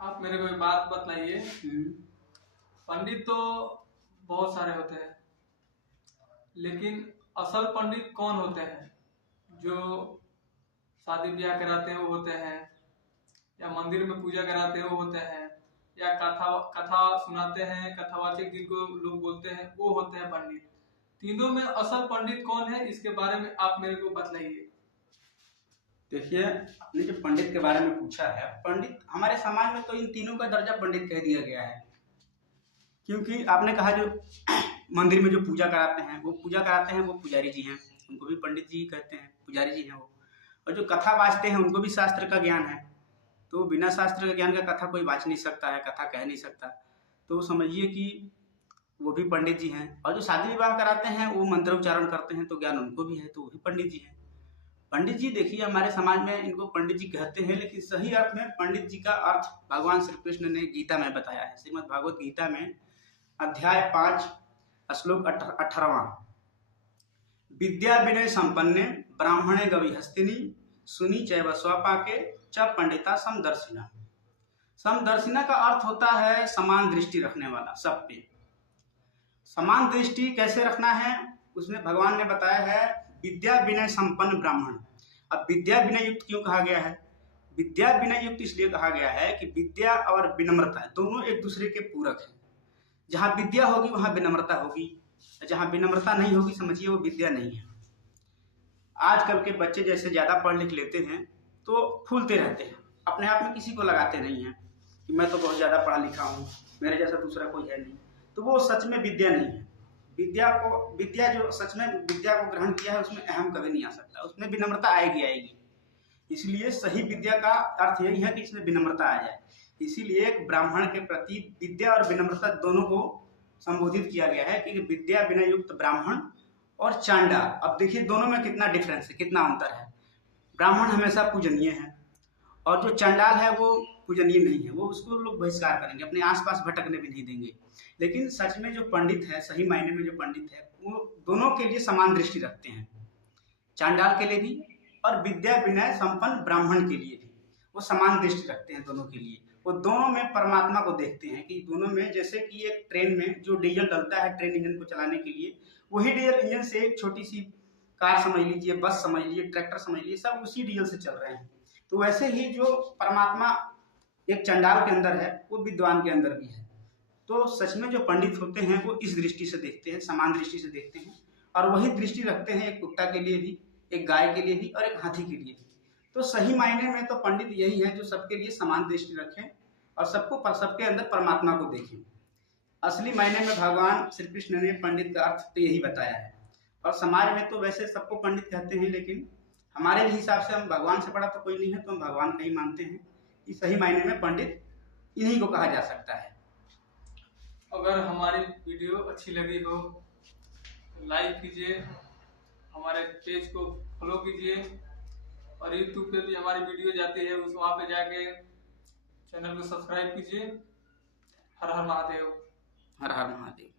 आप मेरे को एक बात बतलाइए। पंडित तो बहुत सारे होते हैं, लेकिन असल पंडित कौन होते हैं? जो शादी ब्याह कराते हैं वो होते हैं, या मंदिर में पूजा कराते हैं वो होते हैं, या कथा कथा सुनाते हैं, कथावाचक जिनको लोग बोलते हैं वो होते हैं पंडित। तीनों में असल पंडित कौन है, इसके बारे में आप मेरे को बतलाइए। देखिए, आपने जो पंडित के बारे में पूछा है, पंडित हमारे समाज में तो इन तीनों का दर्जा पंडित कह दिया गया है। क्योंकि आपने कहा जो मंदिर में जो पूजा कराते हैं वो पुजारी जी हैं, उनको भी पंडित जी कहते हैं, पुजारी जी हैं वो। और जो कथा वाचते हैं उनको भी शास्त्र का ज्ञान है, तो बिना शास्त्र का ज्ञान का कथा कोई वाच नहीं सकता है, कथा कह नहीं सकता। तो समझिए कि वो भी पंडित जी हैं। और जो शादी विवाह कराते हैं वो मंत्रोच्चारण करते हैं, तो ज्ञान उनको भी है, तो वो भी पंडित जी हैं। पंडित जी देखिए, हमारे समाज में इनको पंडित जी कहते हैं, लेकिन सही अर्थ में पंडित जी का अर्थ भगवान श्री कृष्ण ने गीता में बताया है। श्रीमद् भागवत गीता में अध्याय 5 श्लोक 18वां, विद्या विनय संपन्ने ब्राह्मणे गविहस्तिनी सुनी चैव स्वपाके च पंडिता समदर्शिना। समदर्शिना का अर्थ होता है समान दृष्टि रखने वाला, सब पे समान दृष्टि कैसे रखना है उसमें भगवान ने बताया है, विद्या विनय संपन्न ब्राह्मण। अब विद्या विनय युक्त क्यों कहा गया है? विद्या विनय युक्त इसलिए कहा गया है कि विद्या और विनम्रता दोनों एक दूसरे के पूरक हैं। जहाँ विद्या होगी वहाँ विनम्रता होगी, जहाँ विनम्रता नहीं होगी समझिए वो विद्या नहीं है। आजकल के बच्चे जैसे ज़्यादा पढ़ लिख लेते हैं तो फूलते रहते हैं, अपने आप में किसी को लगाते नहीं हैं कि मैं तो बहुत ज़्यादा पढ़ा लिखा हूँ, मेरे जैसा दूसरा कोई है नहीं। तो वो सच में विद्या नहीं है। विद्या जो सच में विद्या को ग्रहण किया है उसमें अहम कभी नहीं आ सकता, उसमें विनम्रता आएगी। इसलिए सही विद्या का अर्थ यही है कि इसमें विनम्रता आ जाए। इसीलिए एक ब्राह्मण के प्रति विद्या और विनम्रता दोनों को संबोधित किया गया है कि विद्या विनय युक्त ब्राह्मण और चांडाल। अब देखिए दोनों में कितना डिफरेंस है, कितना अंतर है। ब्राह्मण हमेशा पूजनीय है और जो चांडाल है वो पूजनीय नहीं है, वो उसको लोग बहिष्कार करेंगे, अपने आसपास भटकने भी नहीं देंगे। लेकिन सच में जो पंडित है, सही मायने में जो पंडित है, वो दोनों के लिए समान दृष्टि रखते हैं, चांडाल के लिए भी और विद्या विनय संपन्न ब्राह्मण के लिए भी वो समान दृष्टि रखते हैं। दोनों के लिए वो दोनों में परमात्मा को देखते हैं कि दोनों में, जैसे कि एक ट्रेन में जो डीजल डलता है ट्रेन इंजन को चलाने के लिए, वही डीजल इंजन से एक छोटी सी कार समझ लीजिए, बस समझ लीजिए, ट्रैक्टर समझ लीजिए, सब उसी डीजल से चल रहे हैं। तो वैसे ही जो परमात्मा एक चंडाल के अंदर है वो विद्वान के अंदर भी है। तो सच में जो पंडित होते हैं वो इस दृष्टि से देखते हैं, समान दृष्टि से देखते हैं, और वही दृष्टि रखते हैं एक कुत्ता के लिए भी, एक गाय के लिए भी और एक हाथी के लिए भी। तो सही मायने में तो पंडित यही है जो सबके लिए समान दृष्टि रखें और सबके अंदर परमात्मा को देखें। असली मायने में भगवान श्री कृष्ण ने पंडित का अर्थ तो यही बताया है। और समाज में तो वैसे सबको पंडित कहते हैं, लेकिन हमारे हिसाब से हम भगवान से बड़ा तो कोई नहीं है, तो हम भगवान का ही मानते हैं कि सही मायने में पंडित इन्हीं को कहा जा सकता है। अगर हमारी वीडियो अच्छी लगी हो तो लाइक कीजिए, हमारे पेज को फॉलो कीजिए, और यूट्यूब पे भी हमारी वीडियो जाती है, उस वहाँ पे जाके चैनल को सब्सक्राइब कीजिए। हर हर महादेव। हर हर महादेव।